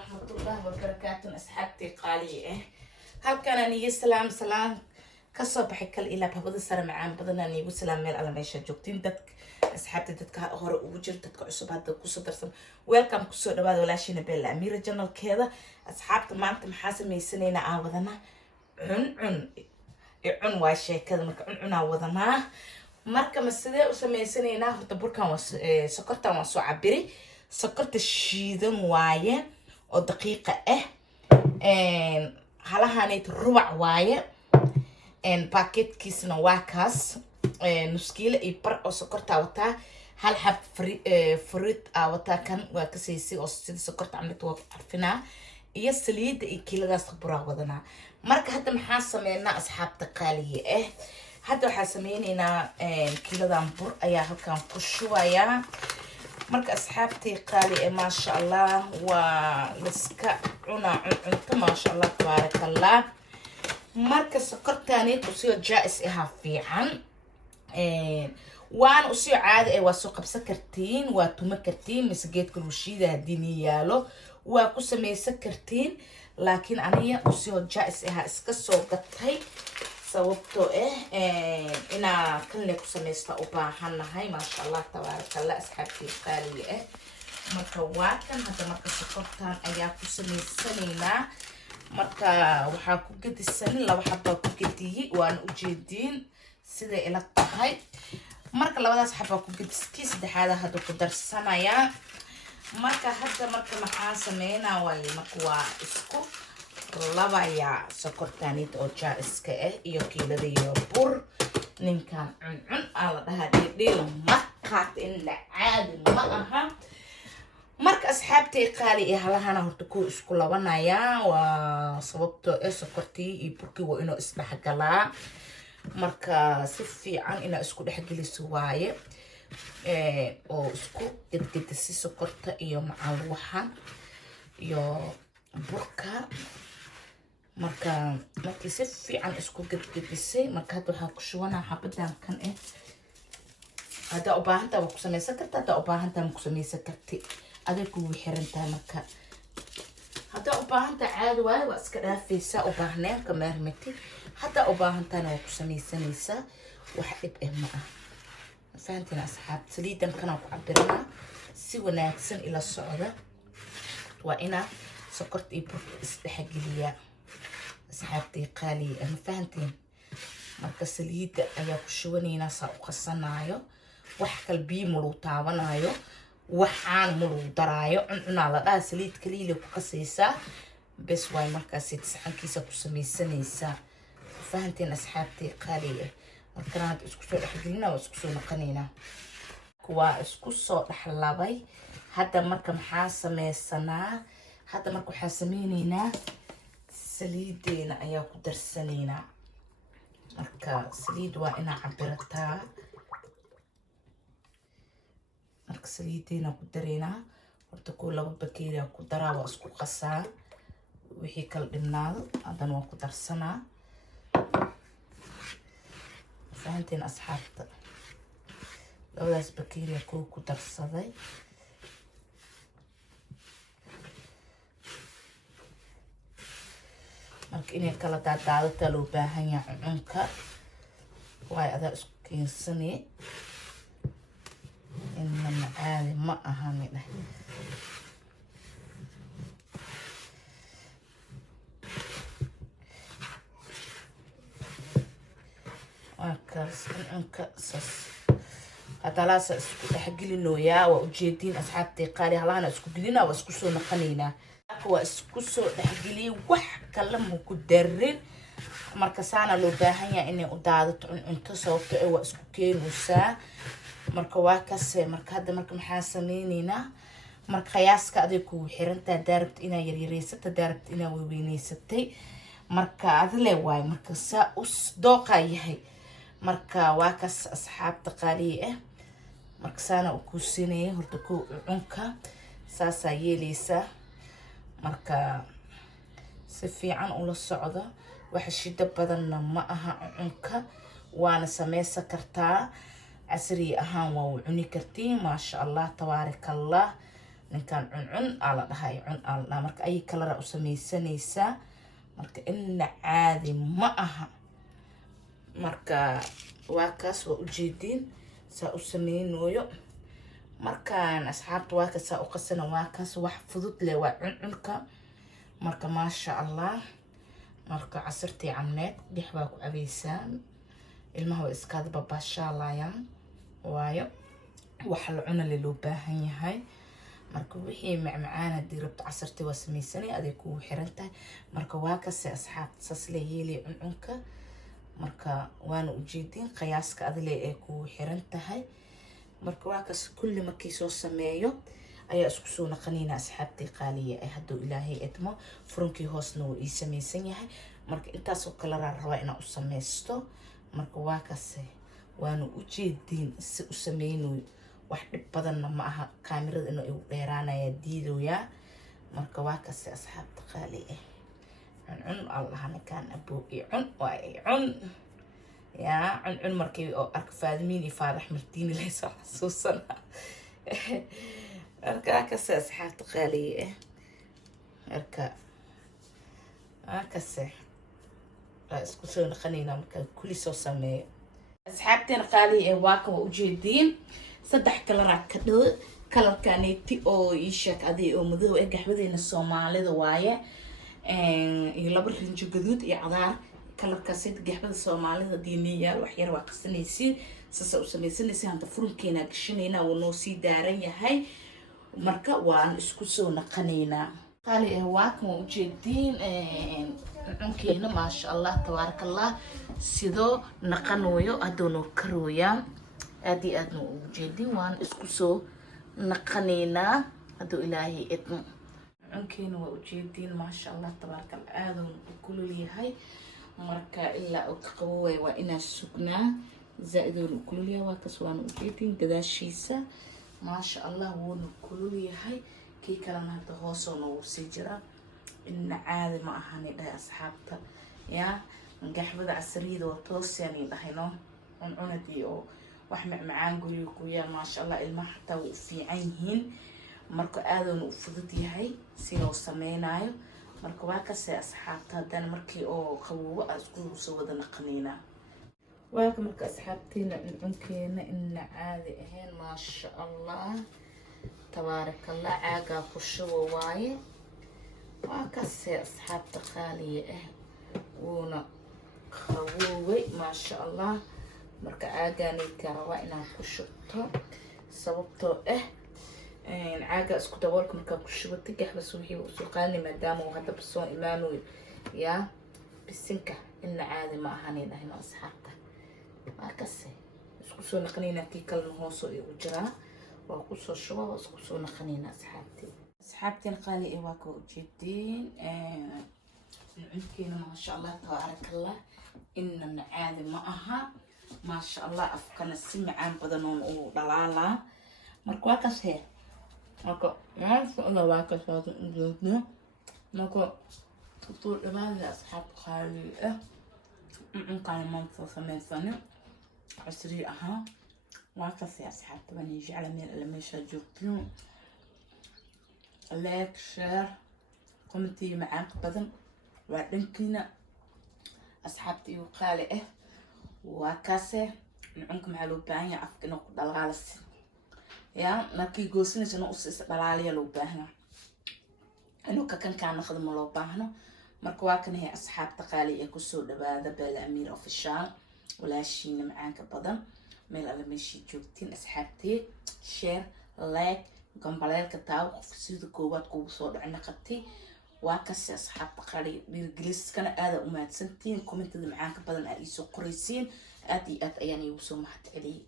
ورحمة الله وبركاته أصحابتي قالي هل كان نيجي سلام كصبح كل إلى بهذا السر معان بدنا نيجي سلام ميل على ماشى جوكتين دتك أصحابتي دتك هور وجر دتك عصب هذا كوسو درسم ويلكم كوسو دباد ولا شيء نبيل أميرة جنال كذا أصحابتي ما أنتم حاسم يسنين عاوذنا عن واشي كذا عن عاوذنا marka ma sidee u sameysanaynaa horta burkan sokortan waa soo cabiri sokorta shiidan waaye oo daqiiqa ah halahaneyd rubac waaye paaketkiisna waa kaas nus kiilo iyo bar oo sokorta wataa hal xab fruit wataa kan waa kasaysi oo sida sokorta camlita waa carfinaa iyo saliida iyo kiiladaas buraa wadanaa marka hadda maxaa sameynaa asxaabta qaaliga ah hadda waxaa sameynaynaa kiiladan bur ayaa halkan ku shubayaa marka asxaabtii qaali ee maasha allah waa liska cunaa cunto maasha allah tabaarakallah marka sokortaneed usoo jaais ahaa fiican waan usoo caadi waa soo qabsan kartiin waa tuma kartiin mise geedka rushiida haddii ni yaalo waa ku samaysan kartiin laakiin aniga usoo jaais ahaa iska soo gatay sababtoo inaa kanle ku samaysta u baahanahay maasha allah tabaarakallah asxaabtii qaaliga marka waa kan hadda marka sokortan ayaa ku samaysanaynaa marka waxaa ku gedisanin laba xabaa ku gediyey waana ujeediin siday ila tahay marka labadaas xabaa ku gediskii saddexaada hadda ku darsanayaa marka hadda marka maxaa sameynaa waaye marka waa isku labaya sokortaanid oo jaaiska iyo kiilada iyo bur ninkan cuncun la dhahaa dheel markaad in la caadi ma aha marka asxaabtay qaali ee halahana horta ku isku labanayaa waa sababtoo sokortii iyo burkii waa inuu isdhexgalaa marka si fiican inaa isku dhexgeliso waaye oo isku gedgedisi sokorta iyo macaluuxa iyo burka marka markii si fiican isku gedgedisay marka hadda waxaa ku shubanaa xabadan kan haddaa u baahantaa waa ku samaysan karta haddaa u baahantaa ma ku samaysan karti aday kugu xirantahay marka haddaa u baahantaa caadi waayo waa iska dhaafaysaa u baahneen ka meermati haddaa u baahantaana waa ku samaysanaysaa wax dhib ma ah fahantina asxaab saliidan kanaa ku cabiranaa si wanaagsan ila socda waa inaa sokorta iyo burka isdhexgeliyaa asxaabtay qaaliga ma fahantiin marka saliida ayaa ku shubanaynaa saa u qasanaayo wax kale biyo maluu taabanayo waxaan maluu daraayo cuncunaa la dhaha saliid kaliile ku qasaysaa bes waay markaasi saxankiisa ku samaysanaysaa fahantiin asxaabtay qaaliga markana hadda isku soo dhexgelinaa waa isku soo noqonaynaa waa isku soo dhexlabay hadda marka maxaa sameysanaa hadda marka waxaa sameynaynaa saliideena ayaa ku darsanaynaa marka saliid waa inaa cabirataa marka saliideena ku daraynaa horta kuwa laba bakeeriya ku daraa waa isku qasaa wixii kala dhibnaado haddana waa ku darsanaa fahanteen asxaabta labadaas bakeeriya kuwa ku darsaday marka inay kala daadaadataa loo baahan yahay cuncunka waayo adaa isku keensanay inana caadi ma ahani dheh markaas cuncunka saas hadalaasa isku dhexgelinooyaa waa ujeediin asxaabtay qaali halahana isku gidinaa waa isku soo noqonaynaa waa isku soo dhexgeliyay wax kale ma ku darin marka saana loo baahan yahay inay u daadato cunto sababto waa isku keenaysaa marka waa kaase marka hadda marka maxaa sameynaynaa marka qiyaaska aday kugu xirantaa daarabta inaa yaryareysata daarabta inaa weyneysatay marka adale waay marka saa u dooqa yahay marka waa kaas asxaabta qaaliga marka saana u kuusinaya horta ku cunka saasaa yeelaysaa marka si fiican ula socda waxa shida badanna ma aha cunka waana sameysan kartaa casri ahaan waa u cuni kartiin maasha allah tabaarakallah ninkan cuncun aa la dhahay cun aa la dhaha marka ay kalara u samaysanaysaa marka inna caadi ma aha marka waa kaas waa ujeediin saa u sameynooyo markaan asxaabta waa kaas saa u qasana waa kaas wax fudud leh waa cuncunka marka maasha allah marka casirtii camneed dhex baa ku cabaysaan ilmaha waa iskaada babaashaalayaan waayo waxa la cuna loo baahan yahay marka wixii macmacaan hadii rabto casirtii waa samaysanay aday kugu xiran tahay marka waa kaas asxaabta saas la yeelay cuncunka marka waana ujeedin qiyaaska adile ee kugu xiran tahay marka waa kaas kulli markii soo sameeyo ayaa isku soo naqanayna asxaabtii qaaliya ee hadduu ilaahay idmo furunkii hoosna wuu ii samaysan yahay marka intaas oo kala rabaa inaan u samaysto marka waa kaas waana ujeedin si u sameynayo wax dhib badanna ma aha kaamirada inuu igu dheeraanaya diidoyaa marka waa kaas asxaabta qaaliya cuncun allah ninkaan abuu i cun waa i cun yaa cuncun markii oo arka faadimiin iyo faarax martiini laysoo xasuusana marka kaas asxaabta qaaliya marka kaas isku soo naqanayna marka kulli soo sameeyo asxaabteen qaaliya waa kan waa ujeediin saddex kalara ka dhow kalarkaneeti oo ii sheeg aday oo madow ee gaxwadeena Soomaalida waaye iyo laba rinjo gaduud iyo cagaar kalarkaas gaxwada Soomaalida diiniyaal wax yar waa qasanaysiin sasa u samaysanaysiin hada furunkeena gashanayna oo noo sii daaran yahay marka waan isku soo naqanaynaa qaali waa kan ujeediin cunkeena maasha Allah tabarakallah sidoo naqanayo adoon karooya aadi aadna ujeedin waan isku soo naqanaynaa hadduu ilaahay idmo cunkeena waa ujeedin maasha Allah tabarakallah aadun kulul yahay marka ilaa oo ka qaboway waa inaan sugnaa zaaidun kulul yahay waa kaas waan ujeedin gadaashiisa maasha Allah wuuna kulul yahay kii kalena hadda hoosoo noogu sii jira inna caadi ma ahani dhahay asxaabta yaa gaxwada casriyada waa toosiyani dhahayno cuncunadii oo wax macmacaan guriga ku yaal maasha Allah ilmaha xataa wuu fiican yihiin marka aaduna u fudud yahay si loo sameynayo marka waa kaasay asxaabta haddana markii oo qaboobo aan isku soo wada naqanaynaa waa ka marka asxaabteena cunkeena inna caadi ahayn maasha Allah tabarakallah caagaa ku shubo waaye waa kaasay asxaabta qaaliya ah wuuna qaboobay maasha Allah marka caagaanayka rabaa inaan ku shubto sababtoo caaga isku daboolka markaa ku shubata gaxbas wixii u soo qaani maadaama uu hadda soo imaanayo yaa bisinka inna caadi ma ahanay dhahayno asxaabta waa kaasay isku soo naqanaynaa kii kalena hoosoo igu jiraa waa ku soo shuba waa isku soo naqanaynaa asxaabteen qaali waa ka ujeedin cunkeena maasha Allah tabarakallah inna caadi ma aha maasha Allah afkana si macaan badan oo dhalaala marka waa kaas marka maasha Allah waa kaas ujeedin marka tutur dhamaan asxaab qaali cunkaan maanta samaysan casri aha waa kaas asxaabta bani jecel meel meesha joogtiin like share comment macaan badan waa dhankiina asxaabta iyo qaali waa kaase cunka maxaa loo baahan yahay afka inuu ku dhalaalas yaa markii goosinaysa inuu is dhalaaliya loo baahan inuu kakankaa naqdo ma loo baahno marka waa kan yahay asxaabta qaali ee kusoo dhawaada Bella Amir Official walaashiina macaanka badan meel alla meeshii joogtiin asxaabtee share like gambaleelka taaw qof sida koowaad kugu soo dhacna qabtay waa kaasi asxaabta qaali dhiirgeliskana aad u mahadsantiin commentada macaanka badan aad ii soo qoraysiin aad iyo aad ayaan igu soo mahadceliyay